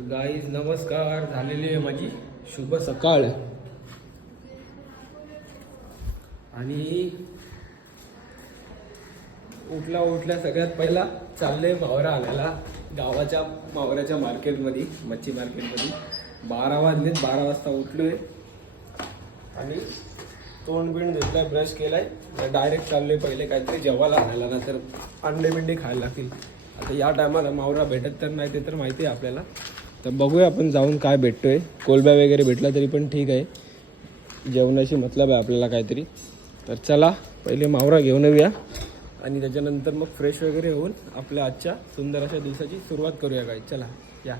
तर गाईज नमस्कार. झालेली आहे माझी शुभ सकाळ. आणि उठला उठल्या सगळ्यात पहिला चाललंय मावरा आणायला. गावाच्या मावऱ्याच्या मार्केटमध्ये मच्छी मार्केटमध्ये. बारा वाजलेत बारा वाजता उठलोय. आणि तोंड बिंड धुतलाय ब्रश केलाय. डायरेक्ट चाललोय पहिले काहीतरी जेवायला आणायला ना तर अंडे बिंडे खायला लागतील. आता या टायमाला मावरा भेटत तर नाही ते तर माहिती आहे आपल्याला. तर बघूया आपण जाऊन काय भेटतोय. कोलब्या वगैरे भेटला तरी पण ठीक आहे. जेवणाशी मतलब आहे आपल्याला काहीतरी. तर चला पहिले मावरा घेऊन येऊया. आणि त्याच्यानंतर मग फ्रेश वगैरे होऊन आपल्या आजच्या सुंदर अशा दिवसाची सुरुवात करूया काय चला या.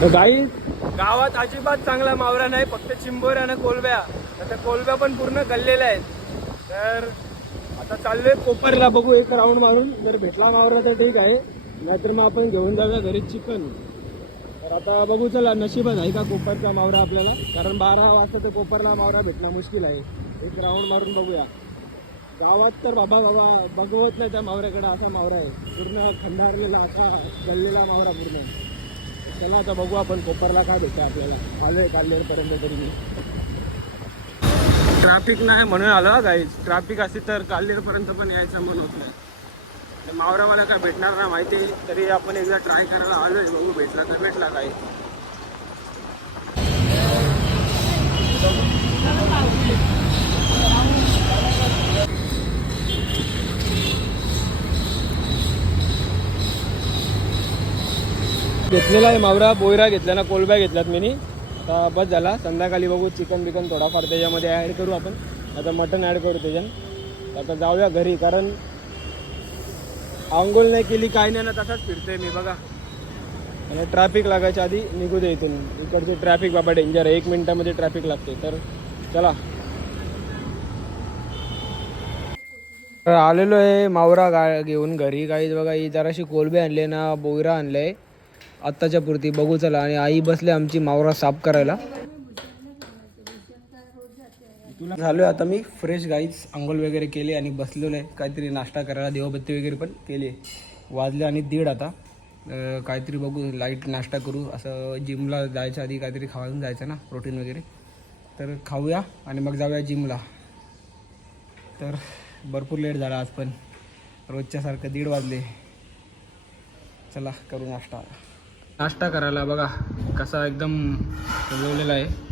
तर गाई गावात अजिबात चांगला मावरा नाही फक्त चिंबोऱ्या आणि कोलब्या. आता कोलब्या पण पूर्ण गल्लेल्या आहेत. तर आता चाललोय कोपरला. बघू एक राऊंड मारून. जर भेटला मावरा तर ठीक आहे. नाहीतर मग आपण घेऊन जाऊया घरी चिकन तर आता बघू चला नशीबच आहे का कोपरचा मावरा आपल्याला? कारण बारा वाजता तर कोपरला मावरा भेटणं मुश्किल आहे. एक राऊंड मारून बघूया. गावात तर बाबा बाबा बघवत नाही त्या मावऱ्याकडे असा मावरा आहे. पूर्ण खंडारलेला असा गल्लेला मावरा पूर्ण. चला आता बघू आपण कोपरला काय भेटतं आपल्याला. आलोय काल्लेरपर्यंत तरी मी. ट्रॅफिक नाही म्हणून आलो काही ट्रॅफिक असेल तर काल्लेरपर्यंत पण यायचं मन होत नाही. तर मावरा मला काय भेटणार ना माहिती. तरी आपण एकदा ट्राय करायला आलो आहे बघू भेटला तर भेटला काही घेतलेला आहे मावरा बोयरा घेतला ना कोलब्या घेतल्यात मी आता बस झाला संध्याकाळी बघू चिकन बिकन थोडाफार त्याच्यामध्ये ॲड करू आपण. आता मटन ॲड करू त्याच्यात. आता जाऊया घरी कारण आंघोळ नाही केली काय नाही ना तसाच फिरतोय मी बघा. आणि ट्रॅफिक लागायच्या आधी निघू दे इथून. इकडचे ट्रॅफिक बाबा डेंजर आहे. एक मिनिटामध्ये ट्रॅफिक लागते तर चला. तर आलेलो आहे मावरा गा घेऊन घरी काही बघा ही जराशी कोलबे आणले ना बोयरा आणले आत्ताच्या पुरती. बघू चला. आणि आई बसले आमची मावरा साफ करायला. झालोय आता मी फ्रेश गाईच आंघोळ वगैरे केली आणि बसलेलो आहे. काहीतरी नाश्ता करायला देवबत्ती वगैरे पण केली वाजले आणि दीड आता. काहीतरी बघू लाइट नाश्ता करू. असं जिमला जायच्या आधी काहीतरी खाऊन जायचं ना प्रोटीन वगैरे. तर खाऊया आणि मग जाऊया जिमला तर भरपूर लेट झाला आज पण. रोजच्यासारखं दीड वाजले. चला करू नाश्ता. नाश्ता करायला बघा कसा एकदम सजवलेला आहे.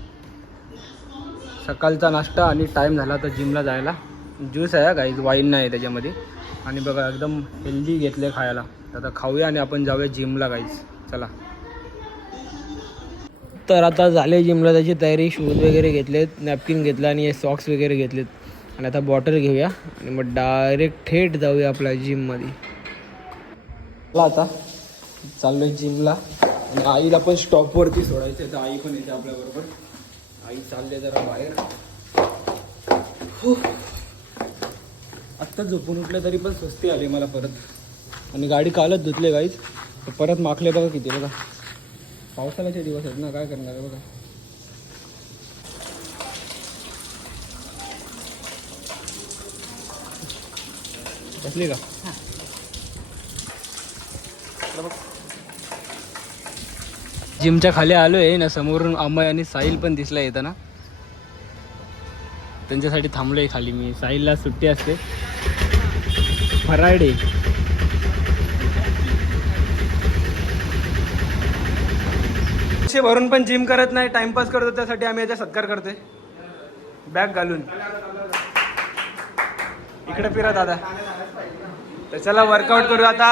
सकाळचा नाश्ता आणि टाईम झाला तर जिमला जायला. ज्यूस आहे गाईज वाईन नाही आहे त्याच्यामध्ये. आणि बघा एकदम हेल्दी घेतले खायला. आता खाऊया आणि आपण जाऊया जिमला गाईज चला. तर आता झाले जिमला त्याची तयारी शूज वगैरे घेतलेत नॅपकिन घेतलं आणि हे सॉक्स वगैरे घेतलेत. आणि आता बॉटल घेऊया आणि मग डायरेक्ट थेट जाऊया आपल्या जिममध्ये चला आता. चाललोय जिमला आणि आईला पण स्टॉपवरती सोडायचं तर आई पण येते आपल्याबरोबर. आई चालले जरा बाहेर. हो. आत्ताच झोपून उठले तरी पण स्वस्ती आली मला परत. आणि गाडी कालच धुतले गाईच परत माखले बघा किती बघा. पावसाळ्याचे दिवस आहेत ना काय करणार आहे बघा. बसली का? जिमच्या खाली आलो आहे ना समोरून अमय आणि साहिल पण दिसला येताना. त्यांच्यासाठी थांबलोय खाली मी. साहिलला सुट्टी असते. फराडे. पैसे भरून पण जिम करत नाही टाइमपास करतो त्यासाठी आम्ही याचा सत्कार करतोय. बॅग घालून. इकडे फिरा दादा. तर चला वर्कआउट करू आता.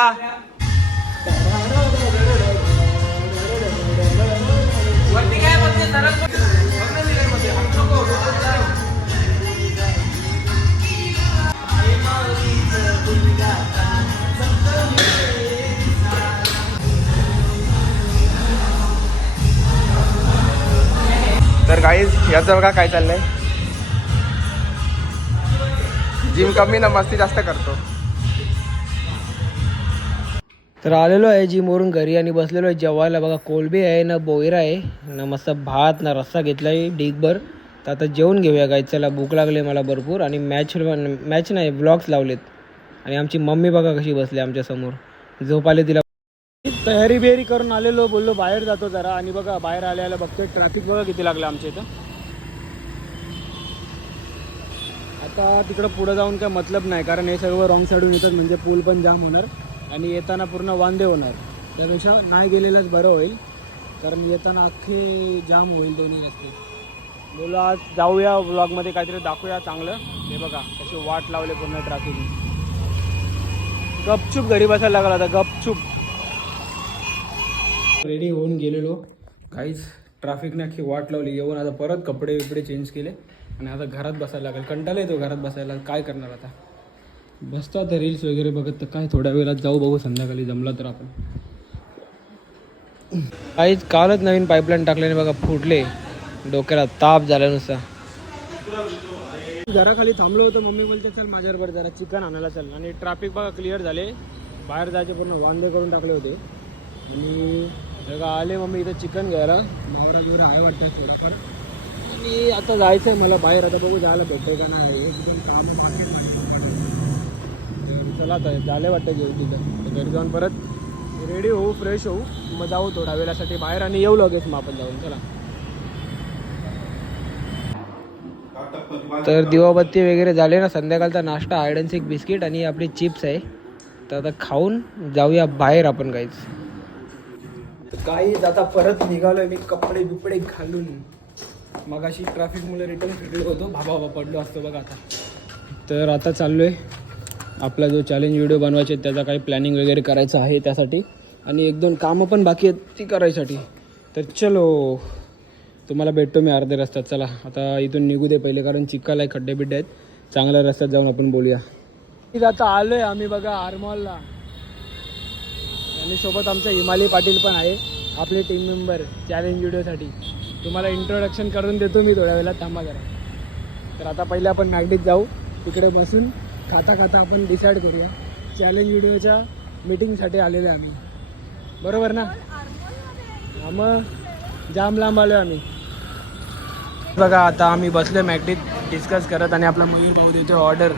याचं बघा काय चाललंय? जिम कमी ना मस्ती जास्त करतो. तर आलेलो आहे जिमवरून घरी आणि बसलेलो आहे. जेवायला बघा कोलबी आहे ना बोईरा आहे ना मस्त भात ना रस्सा घेतला आहे डिगभर तर आता जेवून घेऊया काय चला भूक लागली मला भरपूर. आणि मॅच मॅच नाही ब्लॉग्स लावलेत. आणि आमची मम्मी बघा कशी बसली आमच्यासमोर. झोप तिला. तयारी बियारी करून आलेलो बोललो बाहेर जातो जरा. आणि बघा बाहेर आल्याला बघतोय ट्रॅफिक बघा किती लागलं आमच्या इथं. आता तिकडं पुढं जाऊन काय मतलब नाही कारण हे सर्व रॉंग साईडून येतात म्हणजे पूल पण जाम होणार आणि येताना पूर्ण वांदे होणार. त्यापेक्षा नाही गेलेलंच बरं होईल कारण येताना अख्खे जाम होईल दोन्ही रस्ते. बोला आज जाऊया ब्लॉगमध्ये काहीतरी दाखवूया चांगलं. हे बघा कसे वाट लावले पूर्ण ट्रॅफिक गपचूप घरी बसायला लागला आता गपचूप. रेडी होऊन गेलेलो. काहीच ट्रॅफिकने अख्खी वाट लावली. येऊन आता परत कपडे बिपडे चेंज केले. आणि आता घरात बसायला लागेल. कंटाळा येतो घरात बसायला. काय करणार आता? बसतो आता रील्स वगैरे बघत. तर काय थोड्या वेळात जाऊ बघू. संध्याकाळी जमला तर आपण. काहीच कालच नवीन पाईपलाईन टाकल्याने बघा फुटले. डोक्याला ताप झाला नुसता. जरा खाली थांबलो होतो. मम्मी बोलते चल माझ्याबरोबर जरा चिकन आणायला चल. आणि ट्रॅफिक बघा क्लिअर झाले. बाहेर जायचे पूर्ण वांदे करून टाकले होते. आणि जगा आले मम्मी इथं चिकन घ्यायला. नवरा बिवरा आहे वाटतं थोडाफार. आणि आता जायचं आहे मला बाहेर. आता बघू जायला भेटतंय का नाही. एकदम काम मार्केट तर चला आता झाले वाटतं जेव तिथं. घरी जाऊन परत रेडी होऊ फ्रेश होऊ. मग जाऊ थोड्या वेळासाठी बाहेर आणि येऊ लगेच मग आपण जाऊन. चला. तर दिवाबत्ती वगैरे झाले ना संध्याकाळचा नाश्ता हायड अँड बिस्किट आणि आपली चिप्स आहे. तर आता खाऊन जाऊया बाहेर आपण काहीच काहीच आता परत निघालोय मी कपडे बिपडे घालून. मग अशी ट्रॅफिकमुळे रिटर्न फिरलो होतो. भाबा भाबा पडलो असतो बघा आता. तर आता चाललो आहे आपला जो चॅलेंज व्हिडिओ बनवायचे आहेत, त्याचा काही प्लॅनिंग वगैरे करायचं आहे त्यासाठी. आणि एक दोन कामं पण बाकी आहेत ती करायसाठी. तर चलो तुम्हाला भेटतो मी अर्ध्या रस्त्यात. चला आता इथून निघू दे पहिले कारण चिक्काला आहे खड्डे बिड्डे आहेत. चांगल्या रस्त्यात जाऊन आपण बोलूया. आता आलो आहे आम्ही बघा आरमॉलला. आणि सोबत आमचा हिमालय पाटील पण आहे आपले टीम मेंबर चॅलेंज व्हिडिओसाठी तुम्हाला इंट्रोडक्शन करून देतो मी थोड्या वेळात. थांबा जरा. तर आता पहिले आपण मॅगडीत जाऊ. तिकडे बसून खाता खाता आपण डिसाईड करूया. चॅलेंज व्हिडिओच्या मीटिंगसाठी आलेलो आहे आम्ही. बरोबर ना? हा मग जाम लांब आलो आम्ही. बघा आता आम्ही बसलो मॅगडीत डिस्कस करत आणि आपला मयूर भाऊ देतो ऑर्डर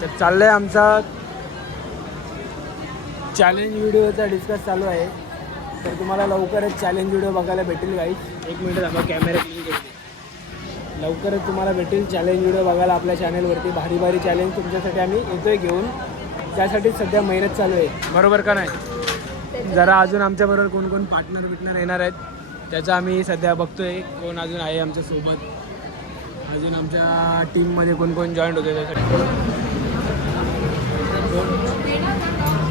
तर चाललंय आमचा चॅलेंज व्हिडिओचा डिस्कस चालू आहे. तर तुम्हाला लवकरच चॅलेंज व्हिडिओ बघायला भेटेल गाईज एक मिनिट थांबा कॅमेरा क्लीन करते लवकरच तुम्हाला भेटेल चॅलेंज व्हिडिओ बघायला आपल्या चॅनलवरती भारी भारी चॅलेंज तुमच्यासाठी आम्ही येतोय घेऊन. त्यासाठी सध्या मेहनत चालू आहे. बरोबर का नाही? जरा अजून आमच्याबरोबर कोण कोण पार्टनर बिटनर येणार आहेत त्याचं आम्ही सध्या बघतोय. कोण अजून आहे आमच्यासोबत? अजून आमच्या टीममध्ये कोण? कोण जॉईंट होते त्यासाठी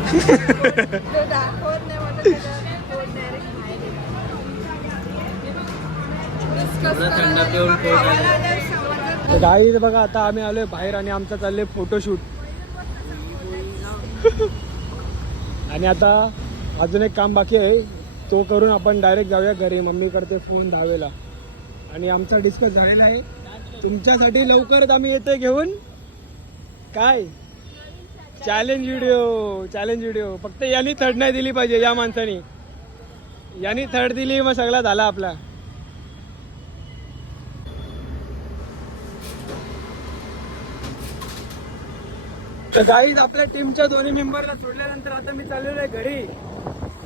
तो दाखवत नाही म्हणून त्याला कोण direct बाहेर येतं. Discuss करायला आम्हाला जर समजत तर गाई बघा आता आम्ही आलोय बाहेर आणि आमचा चाललंय फोटोशूट आणि आता अजून एक काम बाकी आहे. तो करून आपण डायरेक्ट जाऊया घरी. मम्मी करते फोन दहावेला आणि आमचा डिस्कस झालेला आहे. तुमच्यासाठी लवकरच आम्ही येतोय घेऊन. काय? चॅलेंज व्हिडिओ चॅलेंज व्हिडिओ फक्त यांनी थर्ड नाही दिली पाहिजे या माणसानी. यांनी थर्ड दिली मग सगळा झाला आपला. तर गाईज आपल्या टीमच्या दोन्ही मेंबरला सोडल्यानंतर आता मी चाललेलो आहे घरी.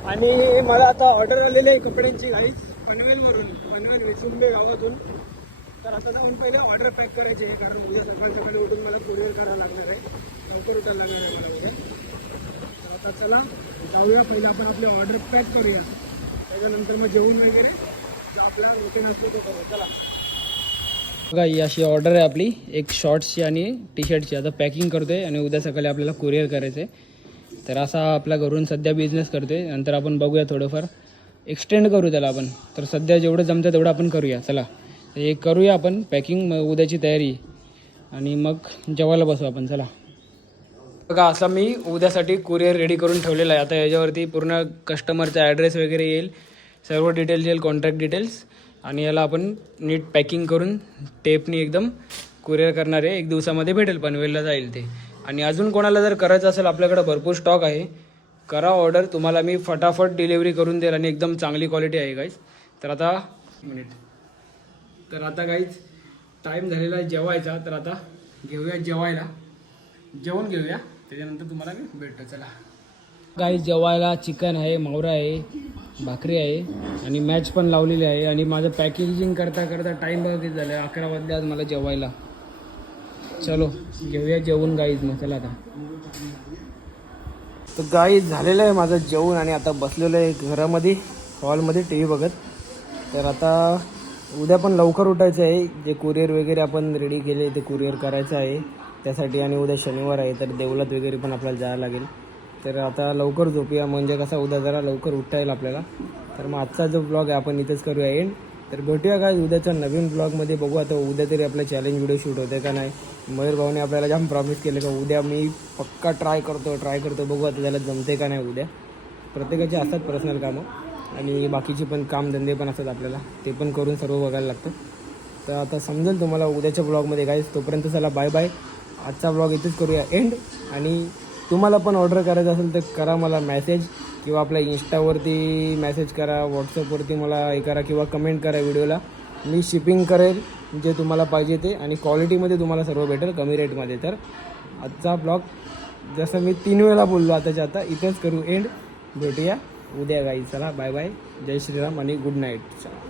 आणि मला आता ऑर्डर आलेली आहे कपड्यांची गाईज पनवेलवरून पनवेल विसुंबे गावातून. तर आता जाऊन पहिले ऑर्डर पॅक करायची आहे कारण उद्या सकाळी सकाळी उठून मला कुरिअर करायला लागणार आहे. लवकर उठायला लागणार आहे मला उद्या. आता चला जाऊया. पहिले आपण आपली ऑर्डर पॅक करूया. त्याच्यानंतर मग जेवण वगैरे. आपल्याला लोकेशन असतो तो करू चला. बघा ही अशी ऑर्डर आहे आपली. एक शॉर्ट्सची आणि टी शर्टची आता पॅकिंग करतोय आणि उद्या सकाळी आपल्याला कुरिअर करायचं आहे तर असा आपला घरून सध्या बिझनेस करतोय. नंतर आपण बघूया थोडंफार. एक्सटेंड करू त्याला आपण. तर सध्या जेवढं जमतं तेवढं आपण करूया. चला. एक हे करूया आपण पॅकिंग मग उद्याची तयारी. आणि मग जेवायला बसू आपण. चला. बघा असा मी उद्यासाठी कुरिअर रेडी करून ठेवलेला आहे. आता याच्यावरती पूर्ण कस्टमरचा ॲड्रेस वगैरे येईल. सर्व डिटेल्स येईल कॉन्टॅक्ट डिटेल्स आणि याला आपण नीट पॅकिंग करून टेपनी एकदम कुरिअर करणार आहे एक दिवसामध्ये भेटेल पनवेलला जाईल ते. आणि अजून कोणाला जर करायचं असेल आपल्याकडे भरपूर स्टॉक आहे. करा ऑर्डर तुम्हाला मी फटाफट डिलिव्हरी करून देईल आणि एकदम चांगली क्वालिटी आहे गाईज तर आता मिनिट तर आता गाईज टाईम झालेला आहे जेवायचा. तर आता घेऊया जेवायला. जेवण घेऊया. त्याच्यानंतर तुम्हाला मी भेटतो. चला. काही जेवायला चिकन आहे मावरा आहे. भाकरी आहे आणि मॅच पण लावलेली आहे आणि माझं पॅकेजिंग करता करता टाईम बघा किती झालं. अकरा वाजले आज मला जेवायला. चलो घेऊया जेवून गाईज मग चला आता. तर गाईज झालेलं आहे माझं जेवण आणि आता बसलेलं आहे घरामध्ये हॉलमध्ये टी व्ही बघत. तर आता उद्या पण लवकर उठायचं आहे. जे कुरिअर वगैरे आपण रेडी केले ते कुरिअर करायचं आहे. त्यासाठी आणि उद्या शनिवार आहे तर देवलात वगैरे पण आपल्याला जायला लागेल. तर आता लवकर झोपूया. म्हणजे कसं उद्या जरा लवकर उठता येईल आपल्याला. तर मग आजचा जो ब्लॉग आहे आपण इथेच करूया एंड तर भेटूया काय उद्याच्या नवीन ब्लॉगमध्ये बघू आता उद्या तरी आपलं चॅलेंज व्हिडिओ शूट होते का नाही. मयूर भाऊने आपल्याला जाम प्रॉमिस केलं का उद्या मी पक्का ट्राय करतो ट्राय करतो. बघू आता त्याला जमते का नाही उद्या. प्रत्येकाचे असतात पर्सनल कामं. आणि बाकीचे पण कामधंदे पण असतात आपल्याला. ते पण करून सर्व बघायला लागतं. तर आता समजेल तुम्हाला उद्याच्या ब्लॉगमध्ये काय तोपर्यंत चला बाय बाय आजचा ब्लॉग इथेच करूया एंड आणि तुम्हाला पण ऑर्डर करायचं असेल तर करा मला मॅसेज किंवा आपल्या इंस्टावरती मॅसेज करा व्हॉट्सअपवरती मला हे करा किंवा कमेंट करा व्हिडिओला मी शिपिंग करेल जे तुम्हाला पाहिजे ते. आणि क्वालिटीमध्ये तुम्हाला सर्व भेटेल कमी रेटमध्ये तर आजचा ब्लॉग जसं मी तीन वेळेला बोललो आताच्या आता इथंच करू एंड भेटूया उद्या गाई चला बाय बाय जय श्रीराम आणि गुड नाईट चला